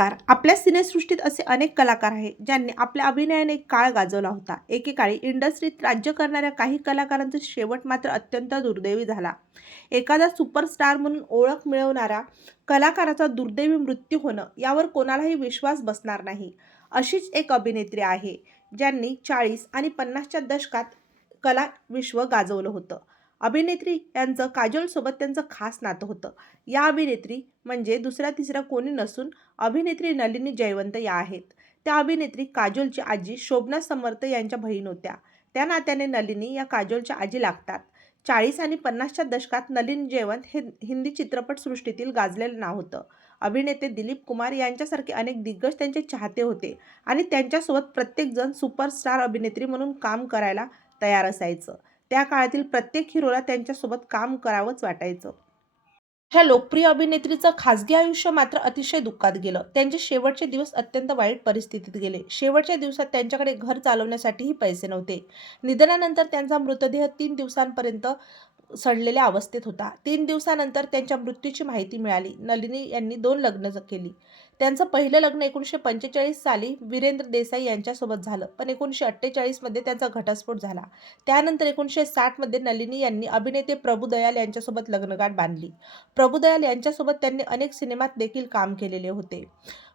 नमस्कार. आपल्या सिनेसृष्टीत असे अनेक कलाकार आहेत, ज्यांनी आपल्या अभिनयाने काळ गाजवला होता. एकेकाळी इंडस्ट्रीत राज्य करणाऱ्या काही कलाकारांचा शेवट मात्र अत्यंत दुर्दैवी झाला. एखादा सुपरस्टार म्हणून ओळख मिळवणाऱ्या कलाकाराचा दुर्दैवी मृत्यू होणं, यावर कोणालाही विश्वास बसणार नाही. अशीच एक अभिनेत्री आहे, ज्यांनी 40 आणि 50च्या दशकात कला विश्व गाजवलं होतं. अभिनेत्री यांचं काजोलसोबत त्यांचं खास नातं होतं. या अभिनेत्री म्हणजे दुसऱ्या-तिसऱ्या कोणी नसून अभिनेत्री नलिनी जयवंत या आहेत. त्या अभिनेत्री काजोलची आजी शोभना समर्थ यांच्या बहीण होत्या. त्या नात्याने नलिनी या काजोलच्या आजी लागतात. 40 आणि 50च्या दशकात नलिनी जयवंत हे हिंदी चित्रपटसृष्टीतील गाजलेलं नाव होतं. अभिनेते दिलीप कुमार यांच्यासारखे अनेक दिग्गज त्यांचे चाहते होते आणि त्यांच्यासोबत प्रत्येकजण सुपरस्टार अभिनेत्री म्हणून काम करायला तयार असायचं. त्या काळातील प्रत्येक हिरोला त्यांच्यासोबत काम करावंच वाटायचं. ह्या लोकप्रिय अभिनेत्रीचं खासगी आयुष्य मात्र अतिशय दुःखात गेलं. त्यांचे शेवटचे दिवस अत्यंत वाईट परिस्थितीत गेले. शेवटच्या दिवसात त्यांच्याकडे घर चालवण्यासाठीही पैसे नव्हते. निधनानंतर त्यांचा मृतदेह 3 दिवसांपर्यंत सडलेल्या अवस्थेत होता. 3 दिवसानंतर त्यांच्या मृत्यूची माहिती मिळाली. नलिनी यांनी 2 लग्न केली. त्यांचं पहिलं लग्न 1945 साली वीरेंद्र देसाई यांच्यासोबत झालं, पण 1948 मध्ये त्यांचा घटस्फोट झाला. त्यानंतर 1960 मध्ये नलिनी यांनी अभिनेते प्रभुदयाल यांच्यासोबत लग्नगाठ बांधली. प्रभुदयाल यांच्यासोबत त्यांनी अनेक सिनेमात देखील काम केलेले होते.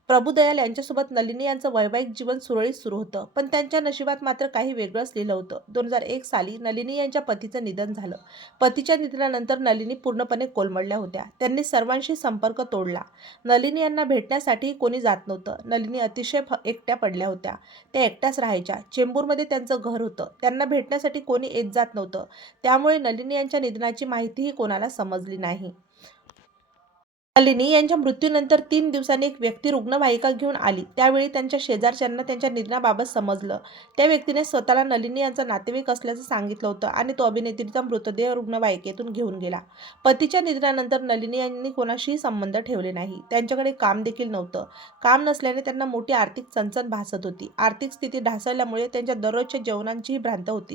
प्रभुदयाल यांच्यासोबत नलिनी यांचं वैवाहिक जीवन सुरळीत सुरू होतं, पण त्यांच्या नशिबात मात्र काही वेगळंच लिहिलं होतं. 2001 साली नलिनी यांच्या पतीचं निधन झालं. पतीच्या निधनानंतर नलिनी पूर्णपणे कोलमडल्या होत्या. त्यांनी सर्वांशी संपर्क तोडला. नलिनी यांना भेटण्यासाठीही कोणी जात नव्हतं. नलिनी अतिशय एकट्या पडल्या होत्या. त्या एकट्याच राहायच्या. चेंबूरमध्ये त्यांचं घर होतं. त्यांना भेटण्यासाठी कोणी येत जात नव्हतं. त्यामुळे नलिनी यांच्या निधनाची माहितीही कोणाला समजली नाही. नलिनी यांच्या मृत्यूनंतर 3 दिवसांनी एक व्यक्ती रुग्णवाहिका घेऊन आली. त्यावेळी त्यांच्या शेजारच्यांना त्यांच्या निधनाबाबत समजलं. त्या व्यक्तीने स्वतःला नलिनी यांचा नातेवाईक असल्याचं सांगितलं होतं आणि तो अभिनेत्रीचा मृतदेह रुग्णवाहिकेतून घेऊन गेला. पतीच्या निधनानंतर नलिनी यांनी कोणाशीही संबंध ठेवले नाही. त्यांच्याकडे काम देखील नव्हतं. काम नसल्याने त्यांना मोठी आर्थिक चणचण भासत होती. आर्थिक स्थिती ढासळल्यामुळे त्यांच्या दररोजच्या जेवणाचीही भ्रांत होती.